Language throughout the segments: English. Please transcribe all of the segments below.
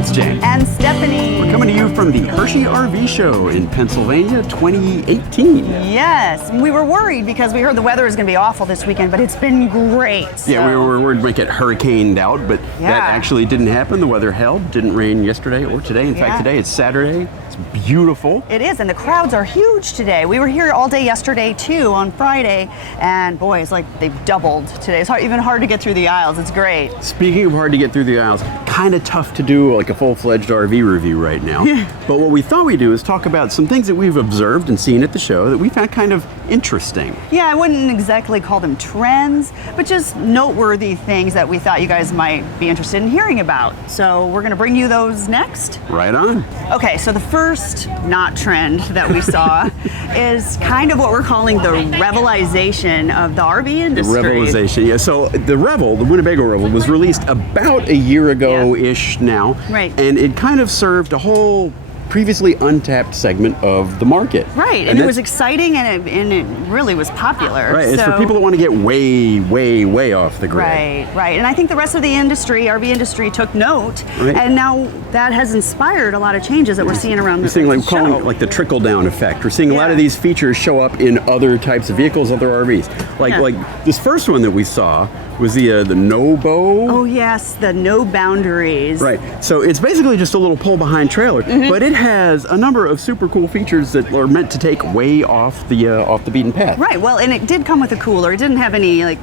It's Jay. And Stephanie. We're coming to you from the Hershey RV Show in Pennsylvania 2018. Yes, we were worried because we heard the weather is going to be awful this weekend, but it's been great. So. Yeah, we were worried we'd get hurricaned out, but that actually didn't happen. The weather held. Didn't rain yesterday or today. In fact, today it's Saturday. It's beautiful. It is, and the crowds are huge today. We were here all day yesterday too on Friday, and boy, it's like they've doubled today. It's even hard to get through the aisles. It's great. Speaking of hard to get through the aisles, kind of tough to do like a full-fledged RV review right now. But what we thought we'd do is talk about some things that we've observed and seen at the show that we found kind of interesting. Yeah, I wouldn't exactly call them trends, but just noteworthy things that we thought you guys might be interested in hearing about. So we're going to bring you those next. Right on. Okay, so the first not trend that we saw is kind of what we're calling the rebelization of the RV industry. The rebelization, yeah. So the Revel, the Winnebago Revel, was released about a year ago-ish now. Right. And it kind of served a whole previously untapped segment of the market. Right, and it was exciting and it really was popular. Right, it's for people that want to get way, way, way off the grid. Right. And I think the rest of the industry, RV industry, took note, and now that has inspired a lot of changes that we're seeing around the show. We're calling it like the trickle-down effect. We're seeing a lot of these features show up in other types of vehicles, other RVs. Like this first one that we saw was the Nobo. Oh yes, the no boundaries. Right. So it's basically just a little pull-behind trailer, but it has a number of super cool features that are meant to take way off the beaten path. Right. Well, and it did come with a cooler. It didn't have any like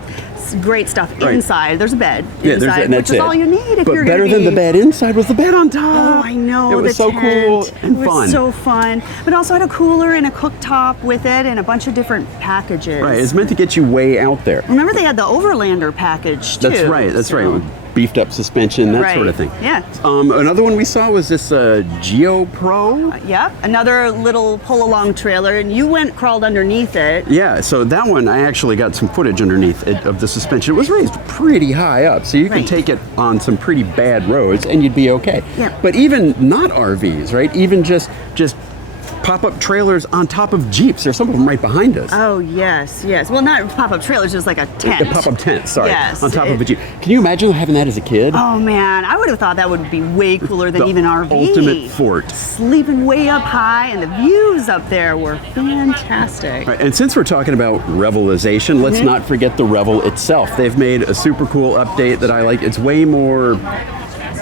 great stuff inside. There's a bed inside, which is all you need if but you're better gonna than the bed inside was the bed on top. Oh, I know. It was so cool and fun. It was so fun. But also had a cooler and a cooktop with it and a bunch of different packages. Right. It's meant to get you way out there. Remember they had the Overlander package too. That's right. That's right. With beefed up suspension, that sort of thing. Yeah. Another one we saw was this GeoPro. Yep. Another little pull-along trailer, and you crawled underneath it. Yeah. So that one, I actually got some footage underneath it of the suspension. It was raised pretty high up, so you can take it on some pretty bad roads, and you'd be okay. Yeah. But even not RVs, right? Even just pop-up trailers on top of Jeeps. There's some of them right behind us. Oh, yes. Well, not pop-up trailers, just like a tent. A pop-up tent, sorry. Yes. On top of a Jeep. Can you imagine having that as a kid? Oh, man. I would have thought that would be way cooler than even RV. Ultimate fort. Sleeping way up high, and the views up there were fantastic. Right, and since we're talking about revelization, let's not forget the Revel itself. They've made a super cool update that I like. It's way more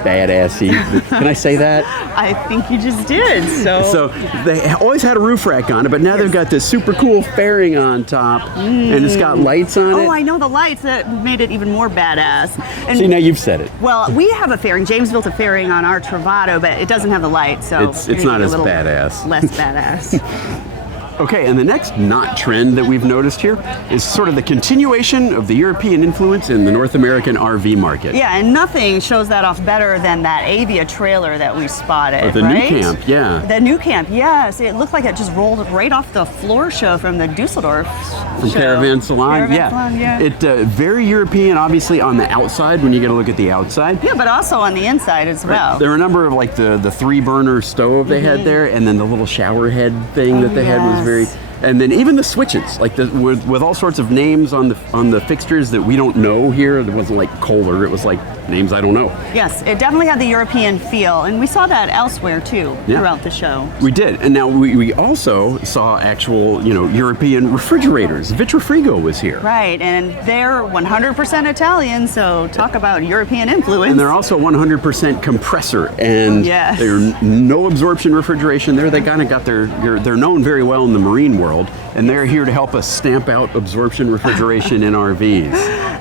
badassy. Can I say that? I think you just did. So they always had a roof rack on it, but now they've got this super cool fairing on top, and it's got lights on it. Oh, I know, the lights that made it even more badass. And see, now you've said it. Well, we have a fairing. James built a fairing on our Travato, but it doesn't have the lights, so it's not as badass. Less badass. Okay, and the next not trend that we've noticed here is sort of the continuation of the European influence in the North American RV market. Yeah, and nothing shows that off better than that Avia trailer that we spotted, the NuCamp, yeah. The NuCamp, yes. It looked like it just rolled right off the floor show from the Dusseldorf From show. Caravan Salon, Salon, yeah. It very European, obviously, on the outside when you get a look at the outside. Yeah, but also on the inside as well. There were a number of like the 3-burner stove they had there, and then the little shower head thing that they had was very. And then even the switches, like with all sorts of names on the fixtures that we don't know here. It wasn't like Kohler, it was like names I don't know. Yes, it definitely had the European feel, and we saw that elsewhere too throughout the show. We did, and now we also saw actual European refrigerators. Vitrifrigo was here. Right, and they're 100% Italian, so talk about European influence. And they're also 100% compressor, and they're no absorption refrigeration there. They kind of got they're known very well in the marine world, and they're here to help us stamp out absorption refrigeration in RVs.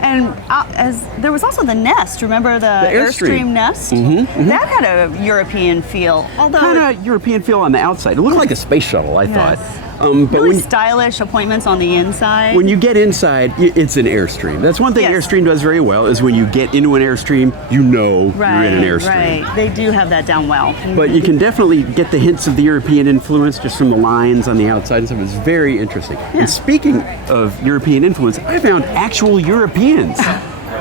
And as there was also the Nest. Remember the Airstream Nest? That had a European feel, although kind of European feel on the outside. It looked like a space shuttle, I thought. But really stylish appointments on the inside. When you get inside, it's an Airstream. That's one thing Airstream does very well, is when you get into an Airstream, you're in an Airstream. Right, they do have that down well. But you can definitely get the hints of the European influence just from the lines on the outside and stuff. It's very interesting. And speaking of European influence, I found actual Europeans.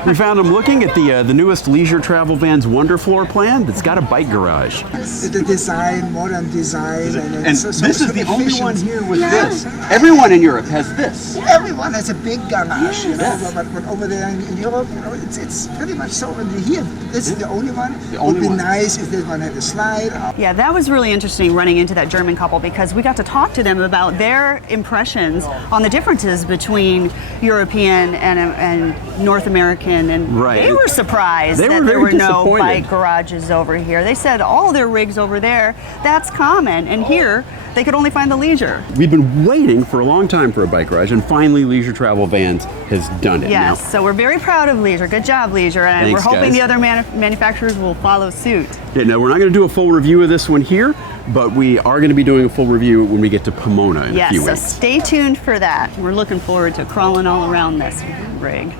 We found them looking at the newest leisure travel van's Wonder Floor plan that's got a bike garage. The design, modern design. And it's this is the only efficient. one here with Yeah. this. Everyone in Europe has this. Everyone has a big garage, you know, Yes. but over there in Europe, you know, it's pretty much so. And here, this is the only one. The only Would be one. nice if this one had a slide. Yeah, that was really interesting running into that German couple because we got to talk to them about their impressions on the differences between European and North American, and Right. they were surprised They that were there very were no disappointed. bike garages over here. They said all their rigs over there, that's common, and here they could only find the leisure. We've been waiting for a long time for a bike garage, and finally Leisure Travel Vans has done it. Yes, Now, so we're very proud of Leisure. Good job, Leisure, and Thanks, we're hoping guys. the other manufacturers will follow suit. yeah, no, we're not going to do a full review of this one here, but we are going to be doing a full review when we get to Pomona in a Yes, few so weeks. stay tuned for that. We're looking forward to crawling all around this rig.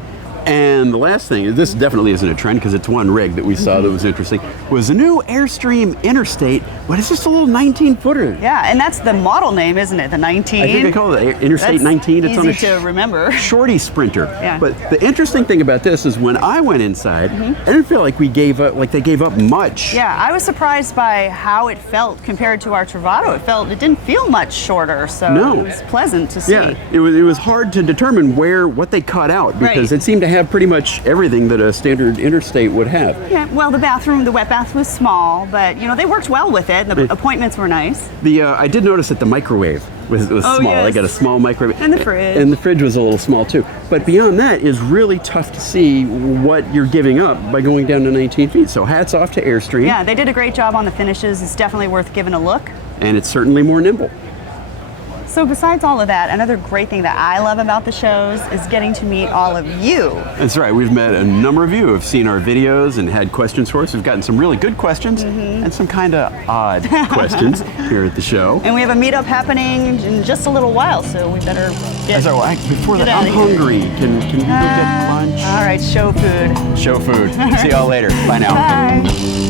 And the last thing, this definitely isn't a trend because it's one rig that we saw that was interesting, was the new Airstream Interstate, but it's just a little 19-footer. Yeah, and that's the model name, isn't it? The 19. I think they call it Interstate That's 19. It's on a easy to remember. shorty sprinter. Yeah. But the interesting thing about this is when I went inside, I didn't feel like they gave up much. Yeah, I was surprised by how it felt compared to our Travato. It didn't feel much shorter, so No. it was pleasant to see. Yeah, it was hard to determine what they cut out because Right. it seemed to have pretty much everything that a standard Interstate would have. Yeah, well, the wet bath was small, but you know they worked well with it. The appointments were nice. I did notice that the microwave was Oh, small. I yes. got a small microwave. And the fridge. And the fridge was a little small too. But beyond that is really tough to see what you're giving up by going down to 19 feet. So hats off to Airstream. Yeah, they did a great job on the finishes. It's definitely worth giving a look. And it's certainly more nimble. So besides all of that, another great thing that I love about the shows is getting to meet all of you. That's right. We've met a number of you who have seen our videos and had questions for us. We've gotten some really good questions and some kind of odd questions here at the show. And we have a meetup happening in just a little while, so we better get. So before Get that, outta I'm here. hungry. Can we go get lunch? All right, show food. Show food. See y'all later. Bye now. Bye.